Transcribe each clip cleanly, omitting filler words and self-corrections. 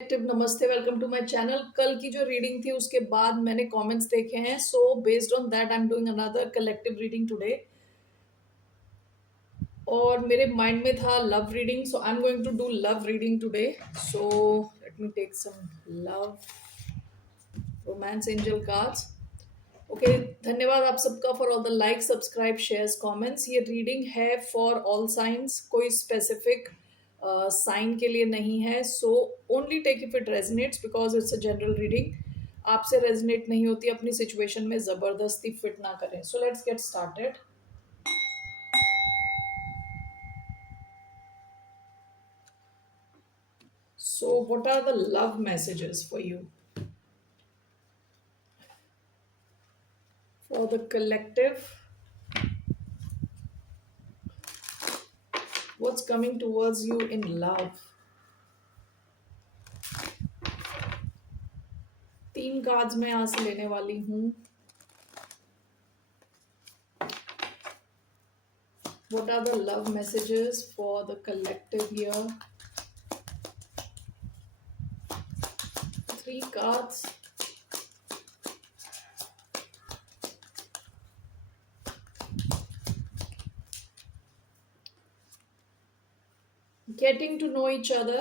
नमस्ते, welcome to my channel. कल की जो रीडिंग थी उसके बाद मैंने कमेंट्स देखे हैं, so based on that I am doing another collective reading today. और मेरे माइंड में था love reading, so I am going to do love reading today. So let me take some love romance angel cards. Okay, धन्यवाद आप सबका for all the like, subscribe, shares, comments. ये reading है for all signs, कोई specific sign के लिए नहीं है। So only take if it resonates because it's a general reading. आपसे रेजनेट नहीं होती, अपनी सिचुएशन में ज़बरदस्ती फिट ना करें। So let's get started. So what are the love messages for you, for the collective? What's coming towards you in love? 3 cards मैं यहाँ से लेने वाली हूँ। What are the love messages for the collective here? 3 cards. Getting to know each other.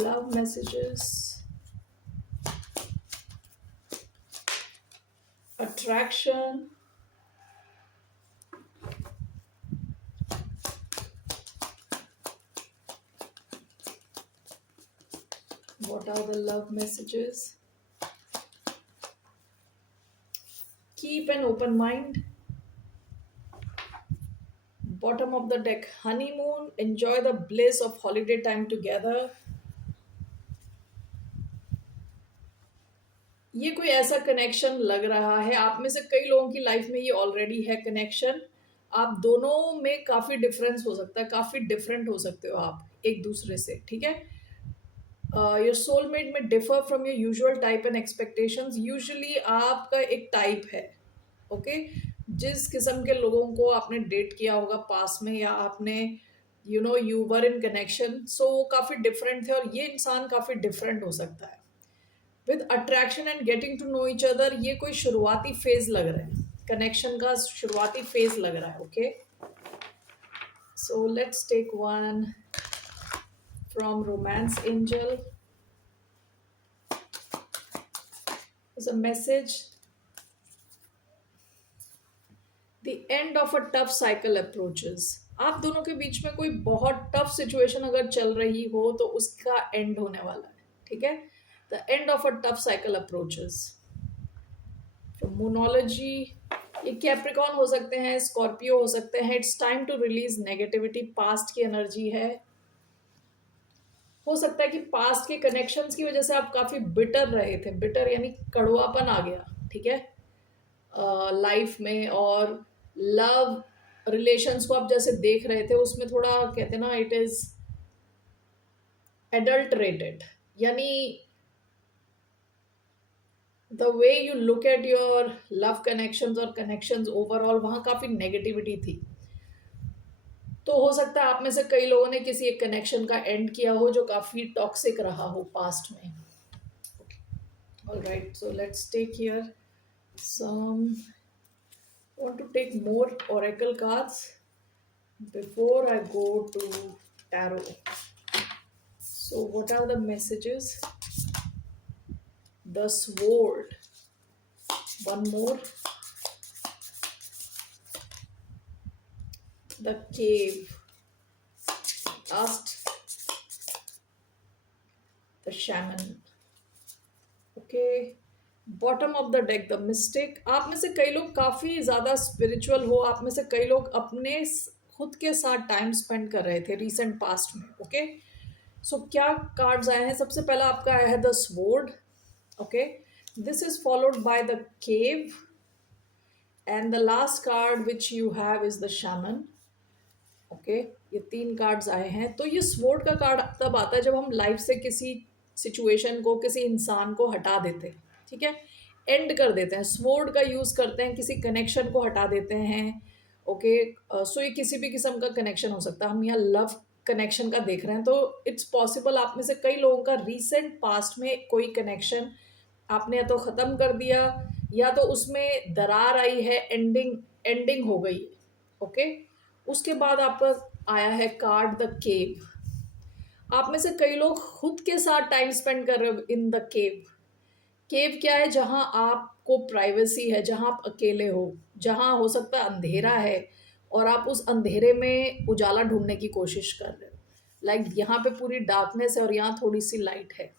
Love messages. Attraction. What are the love messages? Keep an open mind. Bottom of the deck, honeymoon. Enjoy the bliss of holiday time together. ये कोई ऐसा connection लग रहा है, आप में से कई लोगों की लाइफ में ये ऑलरेडी है कनेक्शन। आप दोनों में काफ़ी डिफरेंस हो सकता है, काफ़ी डिफरेंट हो सकते हो आप एक दूसरे से, ठीक है। योर सोलमेट में differ from your usual type and expectations. Usually आपका एक टाइप है, ओके जिस किस्म के लोगों को आपने डेट किया होगा पास में, या आपने यू वर इन कनेक्शन, सो वो काफ़ी डिफरेंट थे और ये इंसान काफ़ी डिफरेंट हो सकता है। With attraction and getting to know each other, ये कोई शुरुआती फेज लग रहा है, कनेक्शन का शुरुआती फेज लग रहा है। Okay, so let's take one from romance angel. Is a message, the end of a tough cycle approaches. आप दोनों के बीच में कोई बहुत टफ सिचुएशन अगर चल रही हो तो उसका एंड होने वाला है, ठीक है। The end of a tough cycle approaches. मोनोलॉजी, ये कैप्रिकॉन हो सकते हैं, स्कॉर्पियो हो सकते हैं। It's time to release negativity, past की एनर्जी है। हो सकता है कि पास्ट के कनेक्शंस की वजह से आप काफी बिटर रहे थे, बिटर यानी कड़वापन आ गया, ठीक है, लाइफ में। और लव रिलेशंस को आप जैसे देख रहे थे उसमें थोड़ा कहते हैं ना, इट इज एडल्टरेटेड, यानी the way you look at your love connections और कनेक्शंस ओवरऑल, वहाँ काफ़ी नेगेटिविटी थी। तो हो सकता है आप में से कई लोगों ने किसी एक कनेक्शन का एंड किया हो जो काफ़ी टॉक्सिक रहा हो पास्ट में। All right, so let's take here some, want to take more oracle cards before I go to tarot. So what are the messages? The sword, one more, the cave, last, the shaman. Okay, bottom of the deck, the mistake. आप में से कई लोग काफ़ी ज़्यादा spiritual हो, आप में से कई लोग अपने खुद के साथ टाइम स्पेंड कर रहे थे रिसेंट पास्ट में। ओके, सो क्या कार्ड्स आए हैं? सबसे पहला आपका आया है the sword. Okay, this is followed by the cave, and the last card which you have is the shaman. Okay, ये 3 कार्ड्स आए हैं। तो ये स्वॉर्ड का कार्ड तब आता है जब हम लाइफ से किसी सिचुएशन को, किसी इंसान को हटा देते हैं, ठीक है, एंड कर देते हैं। स्वॉर्ड का यूज़ करते हैं, किसी कनेक्शन को हटा देते हैं, ओके। सो ये किसी भी किस्म का कनेक्शन हो सकता है, हम यहाँ लव कनेक्शन का देख रहे हैं, तो इट्स पॉसिबल आप में से कई लोगों का रीसेंट पास्ट में कोई कनेक्शन आपने या तो ख़त्म कर दिया या तो उसमें दरार आई है, एंडिंग एंडिंग हो गई है। ओके। उसके बाद आपका आया है कार्ड द केव। आप में से कई लोग खुद के साथ टाइम स्पेंड कर रहे हो इन द केव। केव क्या है? जहां आपको प्राइवेसी है, जहां आप अकेले हो, जहां हो सकता है अंधेरा है और आप उस अंधेरे में उजाला ढूंढने की कोशिश कर रहे हो। लाइक यहाँ पे पूरी डार्कनेस है और यहाँ थोड़ी सी लाइट है।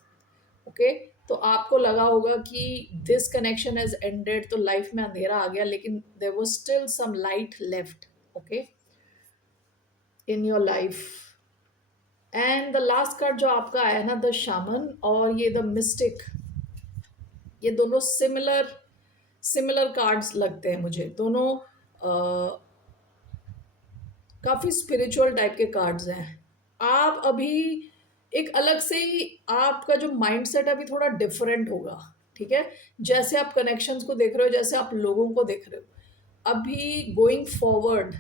ओके। तो आपको लगा होगा कि दिस कनेक्शन हैज एंडेड, तो लाइफ में अंधेरा आ गया, लेकिन there was still some light left. Okay, in your life. And the last card जो आपका आया ना, द शामन और ये द मिस्टिक, ये दोनों सिमिलर सिमिलर कार्ड्स लगते हैं मुझे। दोनों काफ़ी स्पिरिचुअल टाइप के कार्ड्स हैं। आप अभी एक अलग से ही, आपका जो माइंडसेट है अभी थोड़ा डिफरेंट होगा। ठीक है, जैसे आप कनेक्शंस को देख रहे हो, जैसे आप लोगों को देख रहे हो, अभी गोइंग फॉरवर्ड,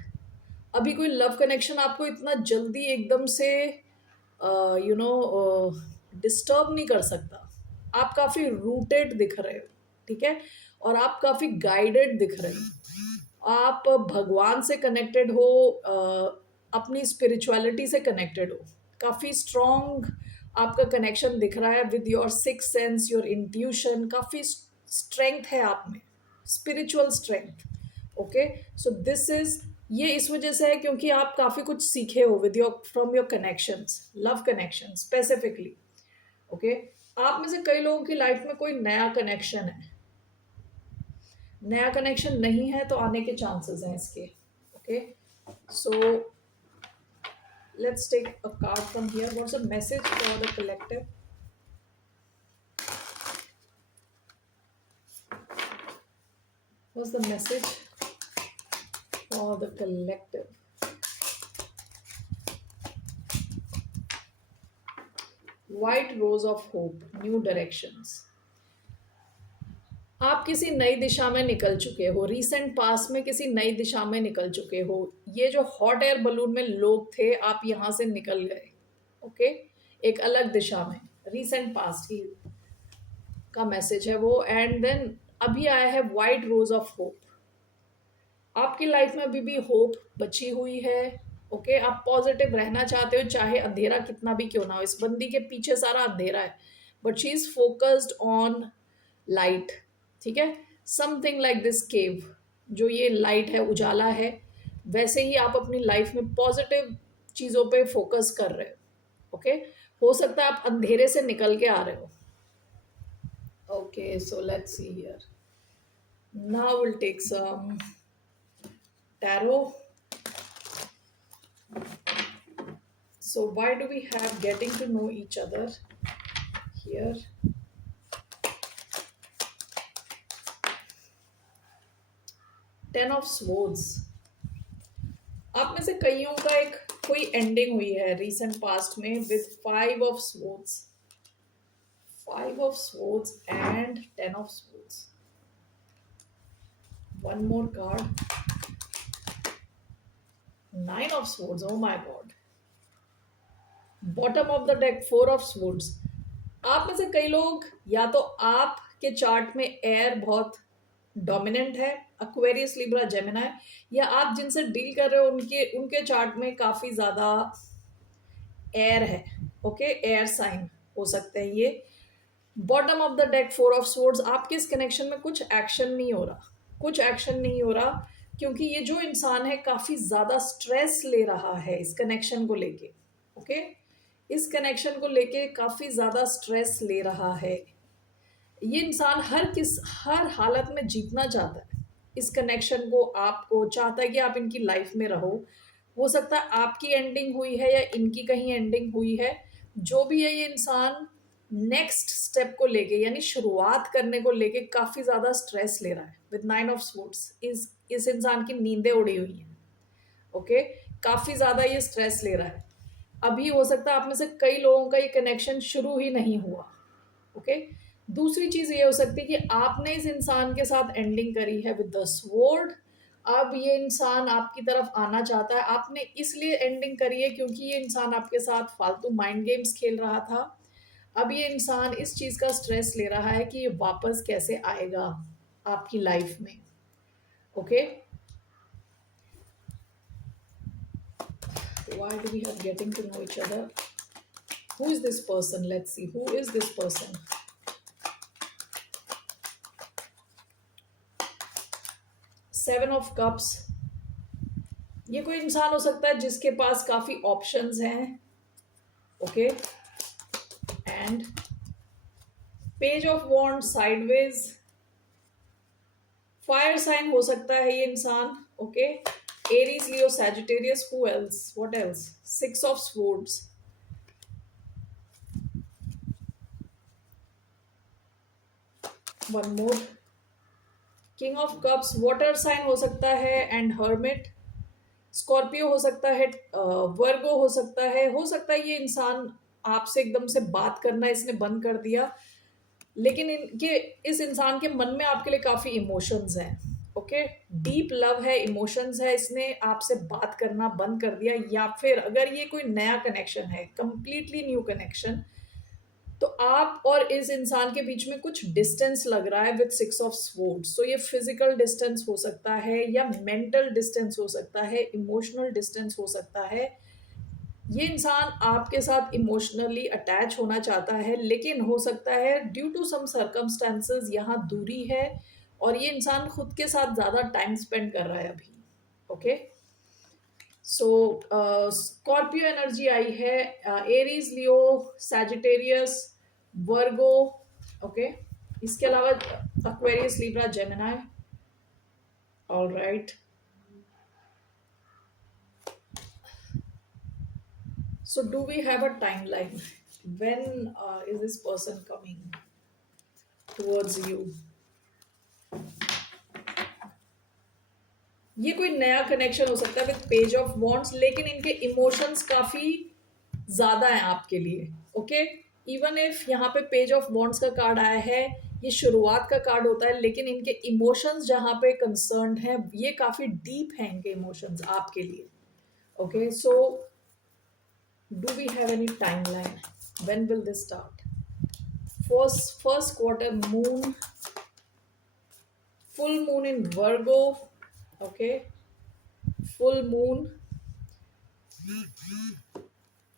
अभी कोई लव कनेक्शन आपको इतना जल्दी एकदम से डिस्टर्ब नहीं कर सकता। आप काफ़ी रूटेड दिख रहे हो। ठीक है, और आप काफ़ी गाइडेड दिख रहे हो। आप भगवान से कनेक्टेड हो, अपनी स्पिरिचुअलिटी से कनेक्टेड हो, काफ़ी स्ट्रॉन्ग आपका कनेक्शन दिख रहा है with your six sense, your intuition. काफ़ी स्ट्रेंथ है आप में, spiritual strength. Okay, so this is, ये इस वजह से है क्योंकि आप काफ़ी कुछ सीखे हो with your, from your connections, love connection specifically. Okay, आप में से कई लोगों की लाइफ में कोई नया कनेक्शन है, नया कनेक्शन नहीं है तो आने के चांसेस हैं इसके। Okay, so let's take a card from here. What's a message for the collective? What's the message for the collective? White rose of hope, new directions. आप किसी नई दिशा में निकल चुके हो, रीसेंट पास में किसी नई दिशा में निकल चुके हो। ये जो हॉट एयर बलून में लोग थे, आप यहाँ से निकल गए। ओके, एक अलग दिशा में, रीसेंट पास्ट की का मैसेज है वो। एंड देन अभी आया है वाइट रोज ऑफ होप। आपकी लाइफ में अभी भी होप बची हुई है। ओके, आप पॉजिटिव रहना चाहते हो, चाहे अंधेरा कितना भी क्यों ना हो। इस बंदी के पीछे सारा अंधेरा है, but she is focused on light. ठीक है, समथिंग लाइक दिस केव, जो ये लाइट है, उजाला है, वैसे ही आप अपनी लाइफ में पॉजिटिव चीज़ों पे फोकस कर रहे हो। ओके, हो सकता है आप अंधेरे से निकल के आ रहे हो। Okay, so let's see here. Now will take some tarot. So why do we have getting to know each other here? Ten of Swords. आप में से कईयों का एक कोई एंडिंग हुई है रीसेंट पास्ट में with five of swords, five of swords and ten of swords. One more card, nine of swords. Oh my God, bottom of the deck, four of swords. आप में से कई लोग, या तो आपके चार्ट में एयर बहुत डोमिनेंट है, एक्वेरियस, लिब्रा, जेमिनी, या आप जिनसे डील कर रहे हो उनके उनके चार्ट में काफ़ी ज़्यादा एयर है। ओके, एयर साइन हो सकते हैं ये। Bottom of the deck, four of swords. आपके इस कनेक्शन में कुछ एक्शन नहीं हो रहा, कुछ एक्शन नहीं हो रहा, क्योंकि ये जो इंसान है काफ़ी ज़्यादा स्ट्रेस ले रहा है इस कनेक्शन को लेके। ओके, इस कनेक्शन को लेके काफ़ी ज़्यादा स्ट्रेस ले रहा है। ये इंसान हर हालत में जीतना चाहता है इस कनेक्शन को, आपको चाहता है कि आप इनकी लाइफ में रहो। हो सकता है आपकी एंडिंग हुई है या इनकी कहीं एंडिंग हुई है। जो भी है, ये इंसान नेक्स्ट स्टेप को लेके, यानी शुरुआत करने को लेके काफ़ी ज़्यादा स्ट्रेस ले रहा है विद नाइन ऑफ स्वॉर्ड्स। इस इंसान की नींदें उड़ी हुई हैं। ओके, काफ़ी ज़्यादा ये स्ट्रेस ले रहा है। अभी हो सकता है आप में से कई लोगों का ये कनेक्शन शुरू ही नहीं हुआ। ओके, दूसरी चीज़ ये हो सकती है कि आपने इस इंसान के साथ एंडिंग करी है विद द स्वॉर्ड। अब ये इंसान आपकी तरफ आना चाहता है। आपने इसलिए एंडिंग करी है क्योंकि ये इंसान आपके साथ फालतू माइंड गेम्स खेल रहा था। अब ये इंसान इस चीज़ का स्ट्रेस ले रहा है कि ये वापस कैसे आएगा आपकी लाइफ में। Okay, why do we have getting to know each other? Who is this person? Let's see, who is this person? Seven of cups. ये कोई इंसान हो सकता है जिसके पास काफी ऑप्शंस हैं। Okay, and page of wand sideways. Fire sign हो सकता है ये इंसान। Okay, Aries, Leo, Sagittarius. Who else, what else? Six of swords. One more, king of cups. Water sign हो सकता है एंड हर्मिट। स्कॉर्पियो हो सकता है, वर्गो हो सकता है ये इंसान आपसे एकदम से बात करना इसने बंद कर दिया, लेकिन इनके इस इंसान के मन में आपके लिए काफी इमोशंस हैं। ओके, डीप लव है, इमोशंस है, इसने आपसे बात करना बंद कर दिया। या फिर अगर ये कोई नया कनेक्शन है, कंप्लीटली न्यू कनेक्शन, तो आप और इस इंसान के बीच में कुछ डिस्टेंस लग रहा है विद सिक्स ऑफ स्वॉर्ड्स। सो ये फिजिकल डिस्टेंस हो सकता है या मेंटल डिस्टेंस हो सकता है, इमोशनल डिस्टेंस हो सकता है। ये इंसान आपके साथ इमोशनली अटैच होना चाहता है, लेकिन हो सकता है ड्यू टू सम सर्कमस्टेंसेस यहाँ दूरी है और ये इंसान खुद के साथ ज़्यादा टाइम स्पेंड कर रहा है अभी। ओके, सो स्कॉर्पियो एनर्जी आई है, एरीज, लियो, सैजिटेरियस, वर्गो। ओके, इसके अलावा Aquarius, Libra, Gemini. All right, so do we have a timeline? When is this person coming towards you? ये कोई नया कनेक्शन हो सकता है विद पेज ऑफ वॉन्ड्स, लेकिन इनके इमोशंस काफी ज्यादा हैं आपके लिए। ओके, इवन इफ यहाँ पे पेज ऑफ वॉन्ड्स का कार्ड आया है, ये शुरुआत का कार्ड होता है, लेकिन इनके इमोशंस जहाँ पे कंसर्न्ड हैं ये काफी डीप हैं इनके इमोशंस आपके लिए। Okay, so do we have any timeline? When will this start? First quarter moon, full moon in Virgo. Okay, full moon.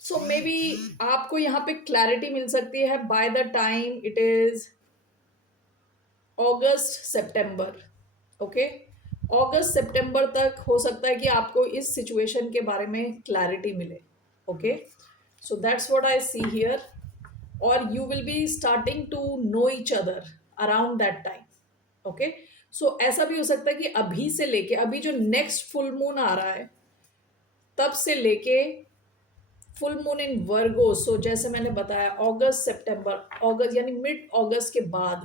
So maybe आपको यहाँ पे क्लैरिटी मिल सकती है by the time it is अगस्त सितंबर। ओके, अगस्त सितंबर तक हो सकता है कि आपको इस सिचुएशन के बारे में क्लैरिटी मिले। Okay, so that's what I see here, or you will be starting to know each other around that time. Okay, so ऐसा भी हो सकता है कि अभी से लेके अभी जो नेक्स्ट फुल मून आ रहा है तब से लेके फुल मून इन वर्गो, सो जैसे मैंने बताया अगस्त सितंबर, अगस्त यानी मिड अगस्त के बाद,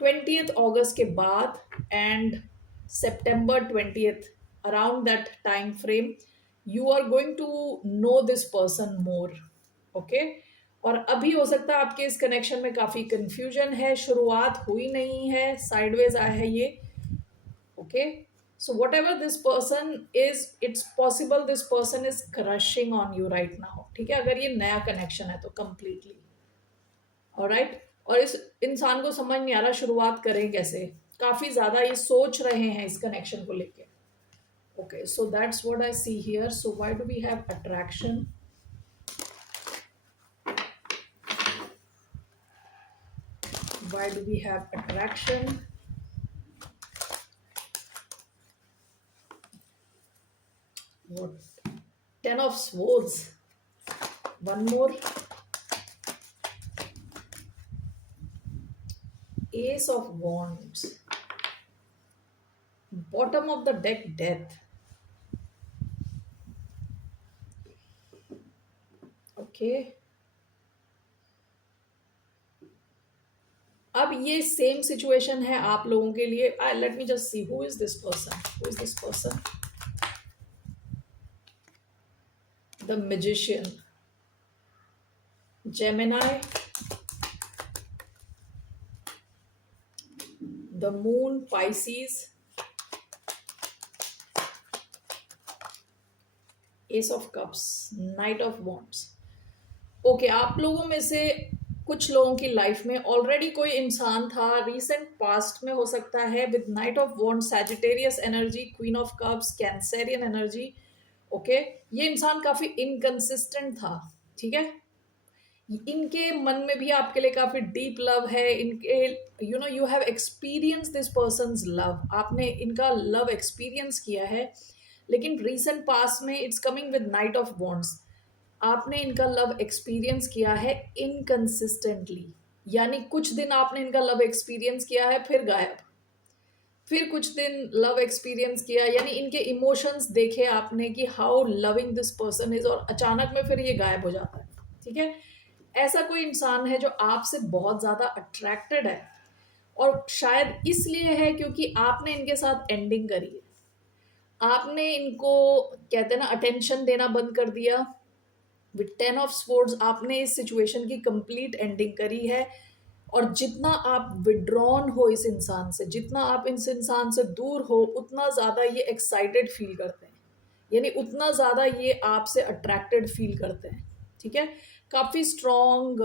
20th अगस्त के बाद and September 20th, around that time frame you are going to know this person more. Okay, और अभी हो सकता है आपके इस कनेक्शन में काफी कंफ्यूजन है, शुरुआत हुई नहीं है, साइडवेज आया है ये। Okay, so what ever this person is, it's possible this person is crushing on you right now. ठीक है, अगर ये नया कनेक्शन है तो कंप्लीटली। ऑलराइट, और इस इंसान को समझ नहीं आ रहा शुरुआत करें कैसे, काफी ज्यादा ये सोच रहे हैं इस कनेक्शन को लेके। Okay, so that's what I see here. So why do we have attraction? Why do we have attraction? What? Ten of Swords. One more. Ace of Wands. Bottom of the deck, Death. Okay, अब ये same situation है आप लोगों के लिए। Let me just see who is this person, who is this person. The magician, Gemini, the moon, Pisces, S of cups, night of wands. Okay, आप लोगों में से कुछ लोगों की लाइफ में ऑलरेडी कोई इंसान था रीसेंट पास्ट में, हो सकता है, with knight of wand, Sagittarius energy, queen of cups, Cancerian energy. Okay, ये इंसान काफी इनकंसिस्टेंट था, ठीक है। इनके मन में भी आपके लिए काफी डीप लव है, इनके you have experience this persons love, आपने इनका लव एक्सपीरियंस किया है, लेकिन रीसेंट पास्ट में it's coming with knight of wands, आपने इनका लव एक्सपीरियंस किया है इनकंसिस्टेंटली, यानी कुछ दिन आपने इनका लव एक्सपीरियंस किया है फिर गायब, फिर कुछ दिन लव एक्सपीरियंस किया, यानी इनके इमोशंस देखे आपने कि how loving this person is, और अचानक में फिर ये गायब हो जाता है, ठीक है। ऐसा कोई इंसान है जो आपसे बहुत ज्यादा अट्रैक्टेड है, और शायद इसलिए है क्योंकि आपने इनके साथ एंडिंग करी है, आपने इनको, कहते हैं ना, अटेंशन देना बंद कर दिया। विद 10 ऑफ स्पोर्ट्स आपने इस सिचुएशन की कंप्लीट एंडिंग करी है, और जितना आप विड्रॉन हो इस इंसान से, जितना आप इस इंसान से दूर हो, उतना ज़्यादा ये एक्साइटेड फील करते हैं, यानी उतना ज़्यादा ये आपसे अट्रैक्टेड फील करते हैं, ठीक है। काफ़ी स्ट्रॉन्ग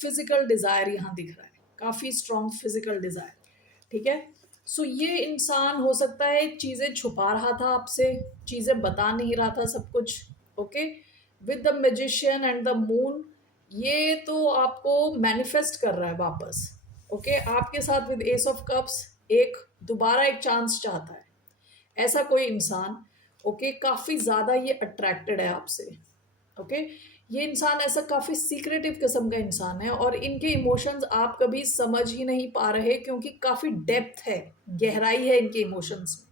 फिजिकल डिज़ायर यहाँ दिख रहा है, काफ़ी स्ट्रॉन्ग फिजिकल डिज़ायर, ठीक है। सो ये इंसान हो सकता है चीज़ें छुपा रहा था आपसे, चीज़ें बता नहीं रहा था सब कुछ, okay. With the magician and the moon, ये तो आपको मैनिफेस्ट कर रहा है वापस, ओके। आपके साथ विद एस ऑफ कप्स एक दोबारा एक चांस चाहता है, ऐसा कोई इंसान, ओके। काफ़ी ज़्यादा ये अट्रैक्टेड है आपसे, ओके। ये इंसान ऐसा काफ़ी सीक्रेटिव किस्म का इंसान है, और इनके इमोशंस आप कभी समझ ही नहीं पा रहे, क्योंकि काफ़ी डेप्थ है, गहराई है इनके इमोशंस में,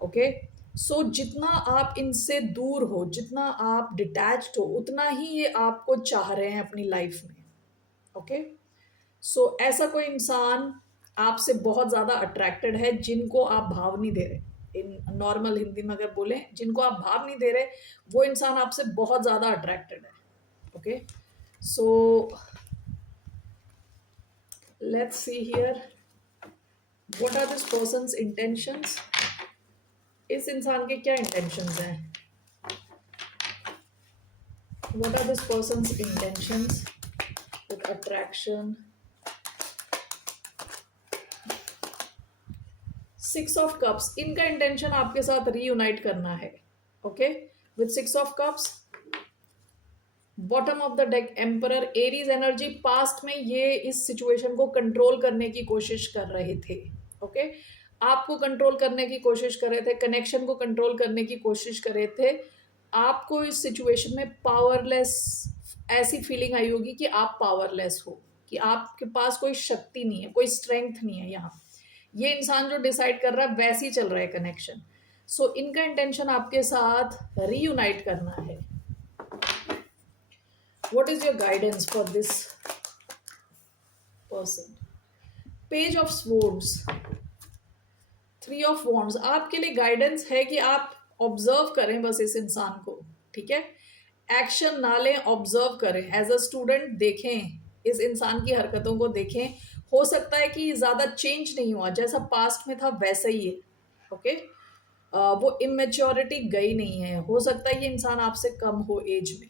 ओके। सो जितना आप इनसे दूर हो, जितना आप डिटैच्ड हो, उतना ही ये आपको चाह रहे हैं अपनी लाइफ में, ओके। सो ऐसा कोई इंसान आपसे बहुत ज़्यादा अट्रैक्टेड है, जिनको आप भाव नहीं दे रहे, इन नॉर्मल हिंदी में अगर बोलें, जिनको आप भाव नहीं दे रहे, वो इंसान आपसे बहुत ज़्यादा अट्रैक्टेड है, okay. So let's see here, what are this person's intentions. इस इंसान के क्या इंटेंशंस हैं, what are this person's intentions with attraction. 6 of cups, इनका इंटेंशन आपके साथ रीयूनाइट करना है, okay. With 6 of cups, bottom of the deck emperor, Aries energy, past में ये इस सिचुएशन को कंट्रोल करने की कोशिश कर रहे थे, ओके। आपको कंट्रोल करने की कोशिश कर रहे थे, कनेक्शन को कंट्रोल करने की कोशिश कर रहे थे, आपको इस सिचुएशन में पावरलेस ऐसी फीलिंग आई होगी कि आप पावरलेस हो, कि आपके पास कोई शक्ति नहीं है, कोई स्ट्रेंथ नहीं है यहाँ। ये इंसान जो डिसाइड कर रहा है वैसे ही चल रहा है कनेक्शन। सो इनका इंटेंशन आपके साथ रीयूनाइट करना है। What is your guidance for this person. Page of swords, 3 of wands, आपके लिए गाइडेंस है कि आप ऑब्जर्व करें बस इस इंसान को, ठीक है। एक्शन ना लें, ऑब्जर्व करें, एज अ स्टूडेंट देखें, इस इंसान की हरकतों को देखें। हो सकता है कि ज़्यादा चेंज नहीं हुआ, जैसा पास्ट में था वैसा ही है, ओके। वो इमेच्योरिटी गई नहीं है, हो सकता है ये इंसान आपसे कम हो एज में।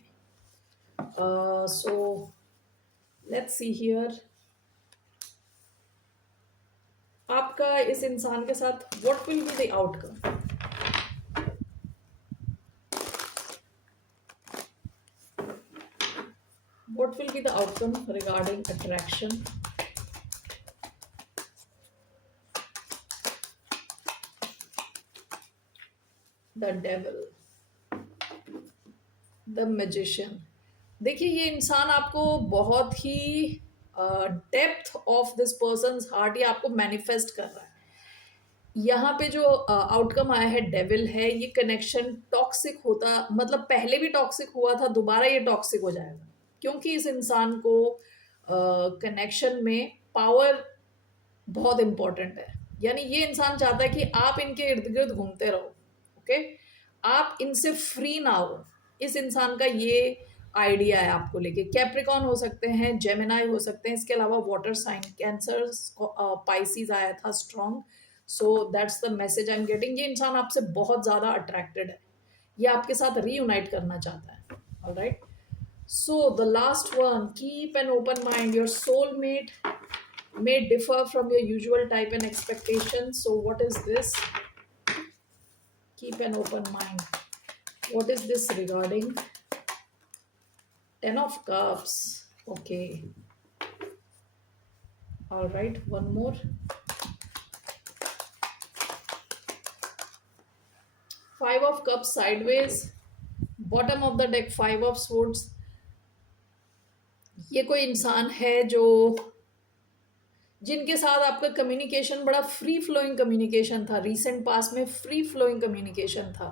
सो लेट्स सी हियर, आपका इस इंसान के साथ what will be the outcome. What will be the outcome regarding attraction? The devil, the magician. देखिए, ये इंसान आपको बहुत ही depth of this person's heart ये आपको मैनिफेस्ट कर रहा है। यहाँ पे जो आउटकम आया है डेविल है, ये कनेक्शन टॉक्सिक होता, मतलब पहले भी टॉक्सिक हुआ था, दोबारा ये टॉक्सिक हो जाएगा, क्योंकि इस इंसान को कनेक्शन में पावर बहुत इंपॉर्टेंट है। यानी ये इंसान चाहता है कि आप इनके इर्द गिर्द घूमते रहो, ओके। आप इनसे फ्री ना हो, इस इंसान का ये आइडिया है आपको लेके। कैप्रिकॉन हो सकते हैं, जेमिनाई हो सकते हैं, इसके अलावा वाटर साइन, कैंसर, पाइसिस आया था strong. So that's the message I am getting, ये इंसान आपसे बहुत ज़्यादा अट्रैक्टेड है, ये आपके साथ रीयूनाइट करना चाहता है. Alright, so the last one, keep an open mind. Your soulmate may differ from your usual type and expectation. So what is this? Keep an open mind. What is this regarding? Ten of Cups. Okay. All right, one more. Five of Cups sideways. Bottom of the deck, Five of Swords. ये कोई इंसान है जो जिनके साथ आपका communication बड़ा free flowing communication था, रिसेंट पास में फ्री फ्लोइंग कम्युनिकेशन था.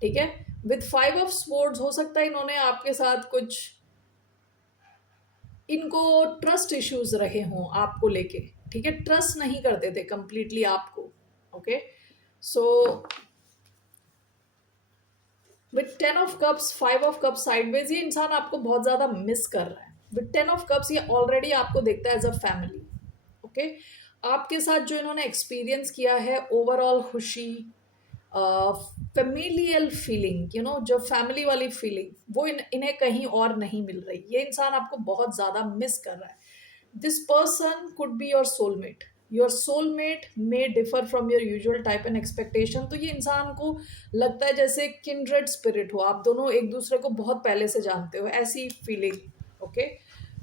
ठीक है, विद फाइव ऑफ स्पोर्ट्स हो सकता है इन्होंने आपके साथ कुछ, इनको ट्रस्ट इश्यूज रहे हों आपको लेके. ठीक है, ट्रस्ट नहीं करते थे कंप्लीटली आपको. Okay, so with ten of cups, five of cups sideways, ये इंसान आपको बहुत ज्यादा मिस कर रहा है. विद टेन ऑफ कप्स ये ऑलरेडी आपको देखता है एज अ फैमिली. ओके, आपके साथ जो इन्होंने एक्सपीरियंस किया है ओवरऑल खुशी, फेमिलियल फीलिंग, जो फैमिली वाली फीलिंग, वो इन्हें कहीं और नहीं मिल रही. ये इंसान आपको बहुत ज़्यादा मिस कर रहा है. This person could be your soulmate. Your soulmate may differ from your usual type and expectation. तो ये इंसान को लगता है जैसे किंड्रेड स्पिरिट हो, आप दोनों एक दूसरे को बहुत पहले से जानते हो, ऐसी feeling. Okay,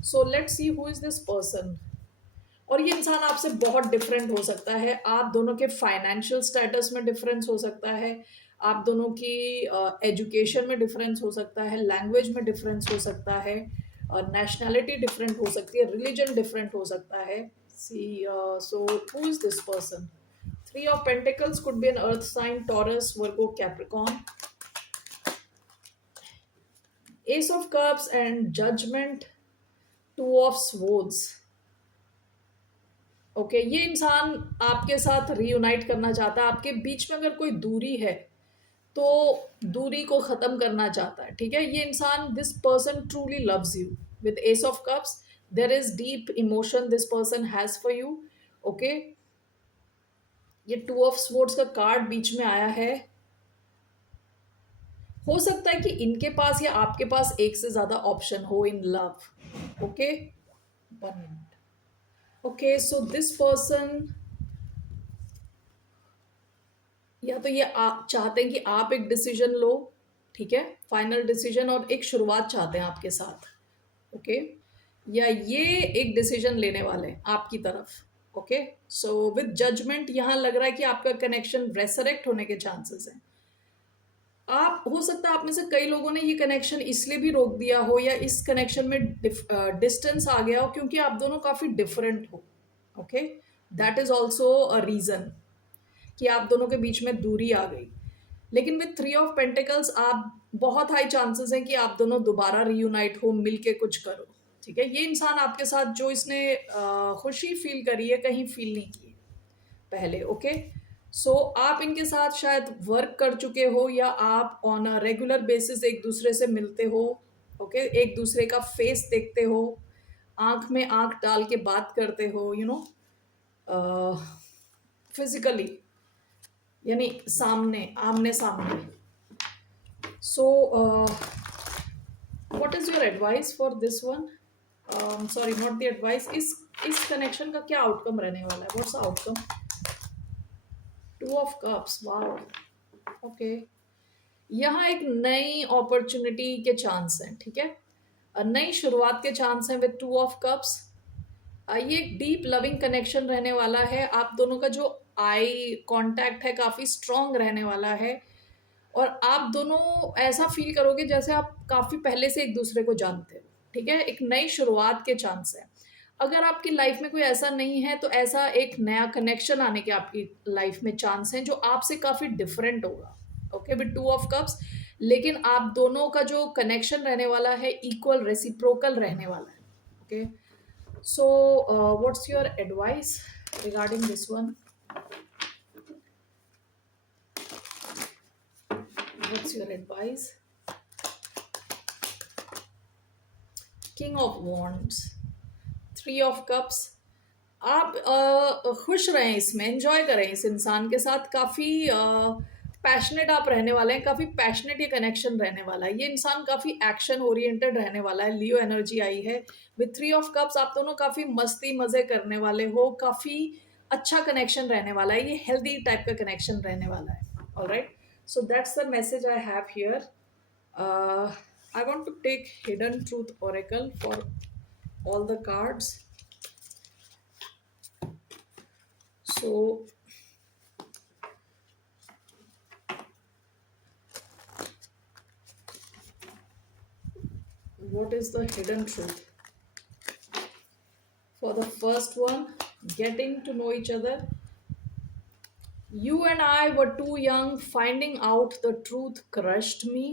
so let's see who is this person. और ये इंसान आपसे बहुत डिफरेंट हो सकता है. आप दोनों के फाइनेंशियल स्टेटस में डिफरेंस हो सकता है, आप दोनों की एजुकेशन में डिफरेंस हो सकता है, लैंग्वेज में डिफरेंस हो सकता है, नेशनैलिटी डिफरेंट हो सकती है, रिलीजन डिफरेंट हो सकता है. See, so who is this person? Three of pentacles could be an earth sign, Taurus, Virgo, Capricorn. Ace of cups and judgement, two of swords. Okay, ये इंसान आपके साथ रीयूनाइट करना चाहता है. आपके बीच में अगर कोई दूरी है तो दूरी को ख़त्म करना चाहता है. ठीक है, ये इंसान, this person truly loves you. With ace of cups there is deep emotion this person has for you. Okay, ये टू ऑफ स्वॉर्ड्स का कार्ड बीच में आया है. हो सकता है कि इनके पास या आपके पास एक से ज़्यादा ऑप्शन हो in love. Okay, 1 minute. Okay, so this person, या तो ये आप चाहते हैं कि आप एक डिसीजन लो. ठीक है, फाइनल डिसीजन, और एक शुरुआत चाहते हैं आपके साथ. ओके, या ये एक डिसीजन लेने वाले हैं आपकी तरफ. ओके, सो विद जजमेंट यहाँ लग रहा है कि आपका कनेक्शन रेसरेक्ट होने के चांसेस हैं. आप, हो सकता है आप में से कई लोगों ने ये कनेक्शन इसलिए भी रोक दिया हो, या इस कनेक्शन में डिस्टेंस आ गया हो क्योंकि आप दोनों काफ़ी डिफरेंट हो. Okay, that is also a reason कि आप दोनों के बीच में दूरी आ गई. लेकिन विद थ्री ऑफ पेंटिकल्स आप, बहुत हाई चांसेस हैं कि आप दोनों दोबारा रीयूनाइट हो, मिल के कुछ करो. ठीक है, ये इंसान आपके साथ जो इसने खुशी फील करी है कहीं फील नहीं की पहले. ओके, सो आप इनके साथ शायद वर्क कर चुके हो, या आप ऑन अ रेगुलर बेसिस एक दूसरे से मिलते हो. ओके, एक दूसरे का फेस देखते हो, आंख में आंख डाल के बात करते हो, फिजिकली, यानी सामने, आमने सामने. So what is your advice for this one? Sorry, not the advice. इस कनेक्शन का क्या आउटकम रहने वाला है? What's the outcome? Two of cups. Wow, okay, यहाँ एक नई अपॉर्चुनिटी के चांस हैं. ठीक है, नई शुरुआत के चांस हैं विद टू ऑफ कप्स. ये एक डीप लविंग कनेक्शन रहने वाला है. आप दोनों का जो आई कांटेक्ट है काफ़ी स्ट्रॉन्ग रहने वाला है, और आप दोनों ऐसा फील करोगे जैसे आप काफ़ी पहले से एक दूसरे को जानते हो. ठीक है, एक नई शुरुआत के चांस है. अगर आपकी लाइफ में कोई ऐसा नहीं है तो ऐसा एक नया कनेक्शन आने के आपकी लाइफ में चांस हैं जो आपसे काफ़ी डिफरेंट होगा. Okay, with two of cups. लेकिन आप दोनों का जो कनेक्शन रहने वाला है इक्वल, रेसिप्रोकल रहने वाला है. Okay, so what's your advice regarding this one? What's your advice? King of Wands, Three of Cups. आप खुश रहें इसमें, एंजॉय करें इस इंसान के साथ. काफ़ी पैशनेट आप रहने वाले हैं, काफी पैशनेट ये कनेक्शन रहने वाला है। ये इंसान काफी एक्शन ओरिएंटेड रहने वाला है। लियो एनर्जी आई है विथ 3 ऑफ कप्स। आप दोनों काफी मस्ती मजे करने वाले हो, काफी अच्छा कनेक्शन रहने वाला है। ये हेल्दी टाइप का कनेक्शन रहने वाला है। Alright, so that's the message I have here. I want to take Hidden Truth Oracle for all the cards. So, what is the hidden truth? For the first one, getting to know each other. You and I were too young, finding out the truth crushed me.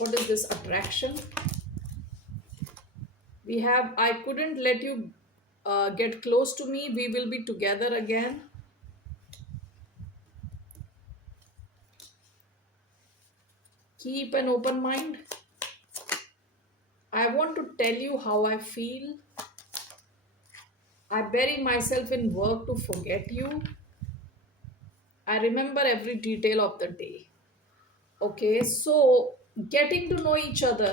What is this attraction? We have, I couldn't let you get close to me. We will be together again. Keep an open mind. I want to tell you how I feel. I bury myself in work to forget you. I remember every detail of the day. Okay, so getting to know each other.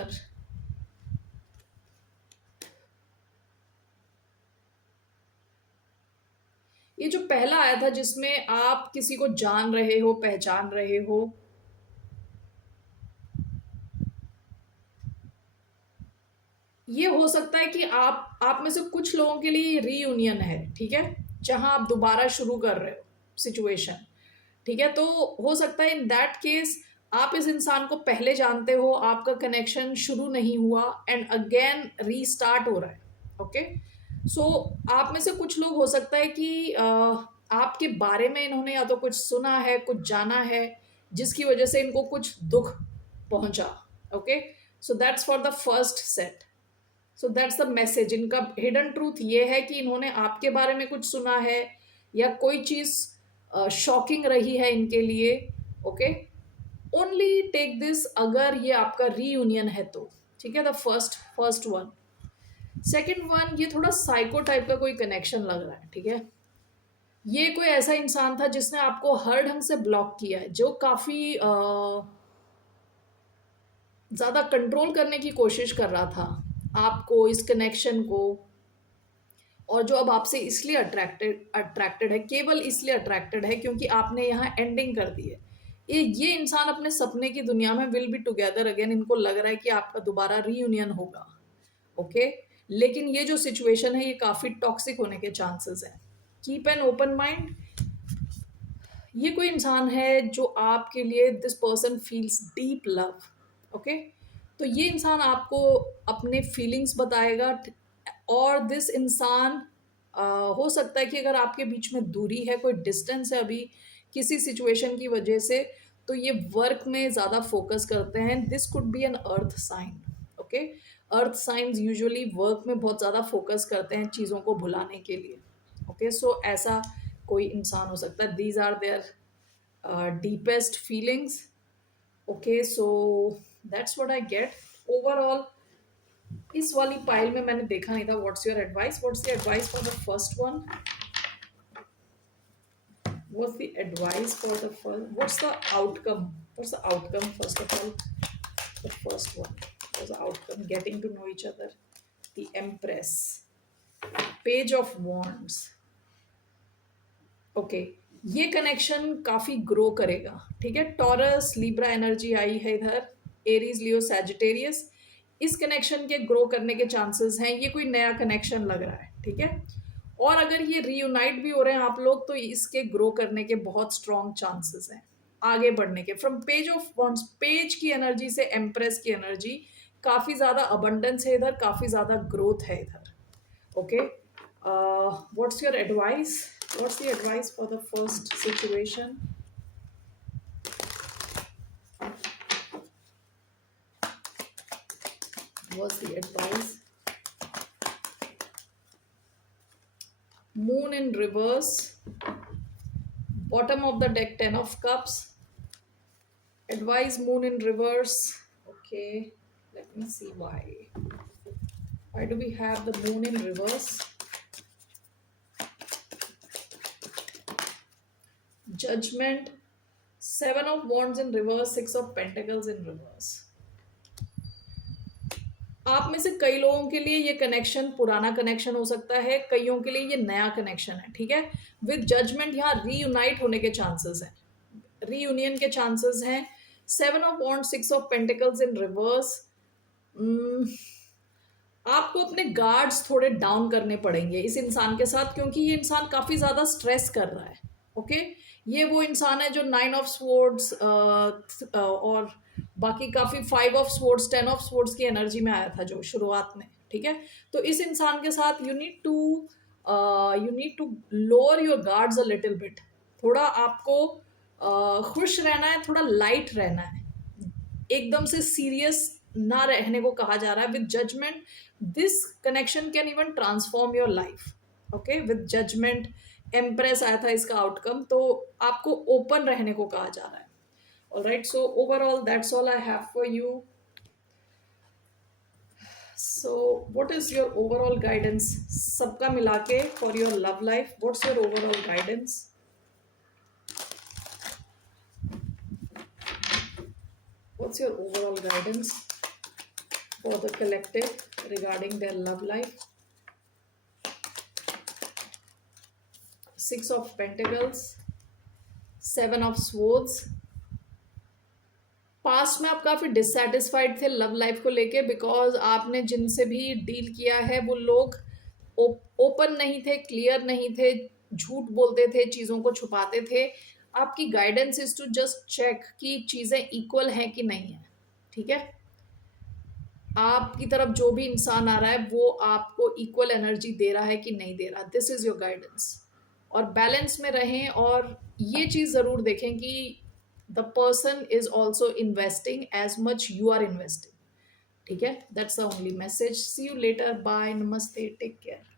ये जो पहला आया था जिसमें आप किसी को जान रहे हो, पहचान रहे हो, ये हो सकता है कि आप में से कुछ लोगों के लिए रीयूनियन है, ठीक है, जहां आप दोबारा शुरू कर रहे हो सिचुएशन, ठीक है। तो हो सकता है इन दैट केस आप इस इंसान को पहले जानते हो, आपका कनेक्शन शुरू नहीं हुआ एंड अगेन रीस्टार्ट हो रहा है। ओके, सो आप में से कुछ लोग हो सकता है कि आपके बारे में इन्होंने या तो कुछ सुना है, कुछ जाना है, जिसकी वजह से इनको कुछ दुख पहुंचा। Okay, so that's for the first set. So that's the message. इनका हिडन ट्रूथ ये है कि इन्होंने आपके बारे में कुछ सुना है या कोई चीज शॉकिंग रही है इनके लिए। ओके, ओनली टेक दिस अगर ये आपका रीयूनियन है तो, ठीक है। The first one. Second one, ये थोड़ा साइको टाइप का कोई कनेक्शन लग रहा है, ठीक है। ये कोई ऐसा इंसान था जिसने आपको हर ढंग से ब्लॉक किया है, जो काफी ज्यादा कंट्रोल करने की कोशिश कर रहा था आपको, इस कनेक्शन को, और जो अब आपसे इसलिए अट्रैक्टेड है, केवल इसलिए अट्रैक्टेड है क्योंकि आपने यहाँ एंडिंग कर दी है। ये इंसान अपने सपने की दुनिया में विल बी टुगेदर अगेन। इनको लग रहा है कि आपका दोबारा रीयूनियन होगा। ओके, लेकिन ये जो सिचुएशन है ये काफी टॉक्सिक होने के चांसेस हैं। Keep an open mind. ये कोई इंसान है जो आपके लिए, this person feels deep love. Okay, तो ये इंसान आपको अपने फीलिंग्स बताएगा, और दिस इंसान हो सकता है कि अगर आपके बीच में दूरी है, कोई डिस्टेंस है अभी किसी सिचुएशन की वजह से, तो ये वर्क में ज़्यादा फोकस करते हैं। This could be an earth sign. Okay, earth signs usually work में बहुत ज़्यादा फोकस करते हैं चीज़ों को भुलाने के लिए। ओके, सो ऐसा कोई इंसान हो सकता है। These are there deepest feelings. Okay, so that's what I get overall. इस वाली पाइल में मैंने देखा नहीं था what's your advice. What's the advice for the first one? What's the advice for the first? What's the outcome? What's the outcome first of all? The first one. What's the outcome? Getting to know each other. The Empress. Page of Wands. Okay, ये connection काफी grow करेगा, ठीक है। Taurus Libra energy आई है इधर, Aries Leo Sagittarius. इस connection के grow करने के चांसेस हैं। ये कोई नया कनेक्शन लग रहा है, ठीक है। और अगर ये रीयूनाइट भी हो रहे हैं आप लोग, तो इसके ग्रो करने के बहुत स्ट्रॉन्ग चांसेस हैं, आगे बढ़ने के। From page of wands, page की एनर्जी से एम्प्रेस की एनर्जी, काफी ज्यादा अबंडेंस है इधर, काफी ज्यादा ग्रोथ है इधर। Okay, what's your advice? What's the advice for the first situation? What's the advice? Moon in reverse. Bottom of the deck, 10 of cups. Advice, moon in reverse. Okay, let me see why. Why do we have the moon in reverse? Judgement, 7 of Wands in reverse, 6 of Pentacles in reverse. आप में से कई लोगों के लिए ये connection पुराना connection हो सकता है, कईयों के लिए ये नया कनेक्शन है, ठीक है। विद जजमेंट यहाँ रीयूनाइट होने के चांसेस हैं, रीयूनियन के चांसेस हैं। 7 of Wands, 6 of Pentacles in reverse. आपको अपने गार्ड्स थोड़े डाउन करने पड़ेंगे इस इंसान के साथ, क्योंकि ये इंसान काफी ज्यादा स्ट्रेस कर रहा है। ओके, ये वो इंसान है जो 9 of Swords और बाकी काफी 5 of Swords, 10 of Swords की एनर्जी में आया था जो शुरुआत में, ठीक है। तो इस इंसान के साथ you need to lower your guards a little bit. थोड़ा आपको खुश रहना है, थोड़ा लाइट रहना है, एकदम से सीरियस ना रहने को कहा जा रहा है। With judgement this connection can even transform your life. Okay, with judgement empress आया था इसका आउटकम, तो आपको ओपन रहने को कहा जा रहा है। Alright, so overall that's all I have for you. So what is your overall guidance सबका मिला के for your love life? What's your overall guidance? What's your overall guidance for the collective regarding their love life? 6 of Pentacles, 7 of Swords। Past में आप काफी dissatisfied थे love life को लेके, because आपने जिनसे भी डील किया है वो लोग ओपन नहीं थे, क्लियर नहीं थे, झूठ बोलते थे, चीजों को छुपाते थे। आपकी guidance is to just check कि चीजें इक्वल हैं कि नहीं है, ठीक है। आपकी तरफ जो भी इंसान आ रहा है वो आपको इक्वल एनर्जी दे रहा है कि नहीं दे रहा, दिस इज योर गाइडेंस। और बैलेंस में रहें, और ये चीज जरूर देखें कि the person is also investing as much you are investing, ठीक है। That's the only message. See you later, bye, नमस्ते, टेक केयर।